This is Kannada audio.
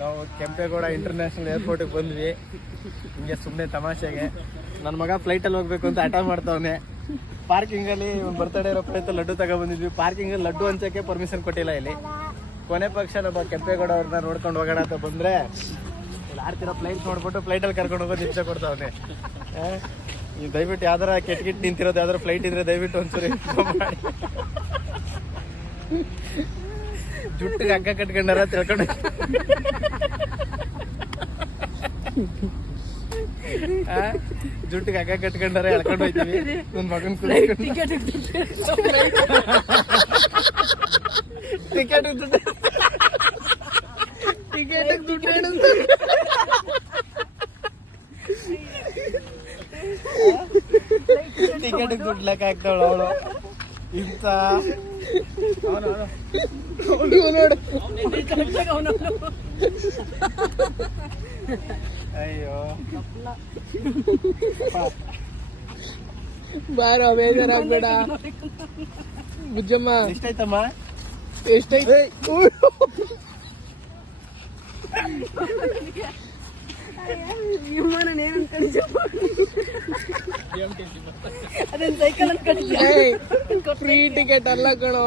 ನಾವು ಕೆಂಪೇಗೌಡ ಇಂಟರ್ನ್ಯಾಷನಲ್ ಏರ್ಪೋರ್ಟಿಗೆ ಬಂದ್ವಿ. ಹಿಂಗೆ ಸುಮ್ಮನೆ ತಮಾಷೆಗೆ ನನ್ನ ಮಗ ಫ್ಲೈಟಲ್ಲಿ ಹೋಗ್ಬೇಕು ಅಂತ ಹಠ ಮಾಡ್ತಾವನೆ. ಪಾರ್ಕಿಂಗಲ್ಲಿ ಒಂದು ಬರ್ತಡೇ ಇರೋ ಪ್ರಯತ್ನ ಲಡ್ಡು ತಗೊಬಂದಿದ್ವಿ. ಪಾರ್ಕಿಂಗಲ್ಲಿ ಲಡ್ಡು ಹಂಚೋಕ್ಕೆ ಪರ್ಮಿಷನ್ ಕೊಟ್ಟಿಲ್ಲ ಇಲ್ಲಿ. ಕೊನೆ ಪಕ್ಷ ನಮ್ಮ ಕೆಂಪೇಗೌಡ ಅವ್ರನ್ನ ನೋಡ್ಕೊಂಡು ಹೋಗೋಣ ಅಂತ ಬಂದರೆ ಇಲ್ಲಿ ಆಡ್ತಿರೋ ಫ್ಲೈಟ್ ನೋಡ್ಬಿಟ್ಟು ಫ್ಲೈಟಲ್ಲಿ ಕರ್ಕೊಂಡು ಹೋಗೋದು ಹಿಂಸೆ ಕೊಡ್ತಾವನೆ. ನೀವು ದಯವಿಟ್ಟು ಯಾವ್ದಾರ ಕೆಟ್ಟ ನಿಂತಿರೋದು ಯಾವ್ದಾರ ಫ್ಲೈಟ್ ಇದ್ರೆ ದಯವಿಟ್ಟು ಒಂದ್ಸರಿ ಮಾಡಿ. ಜುಟ್ಟಿಗೆ ಹಗ್ಗ ಕಟ್ಕೊಂಡಾರ ತಿಳ್ಕೊಂಡು ಜುಟ್ಟಿಗೆ ಹಗ್ಗ ಕಟ್ಕೊಂಡಾರ ಎಳ್ಕೊಂಡು ಹೋಯ್ತೀವಿ. ನನ್ನ ಮಗನ್ ಟಿಕೆಟ್ ಟಿಕೆಟ್ ದುಡ್ಡು ಲೆಕ್ಕ ಹಾಕ್ತಾವಳ ಅವಳು. ಇಂತ ಅಯ್ಯೋ ಬಾರ ಬೇಜಾರಾಗ್ಬೇಡ ಬುಜ್ಜಮ್ಮ. ಎಷ್ಟಾಯ್ತಮ್ಮ? ಎಷ್ಟೈತೆ? ಫ್ರೀ ಟಿಕೆಟ್ ಅಲ್ಲ ಕಣೋ.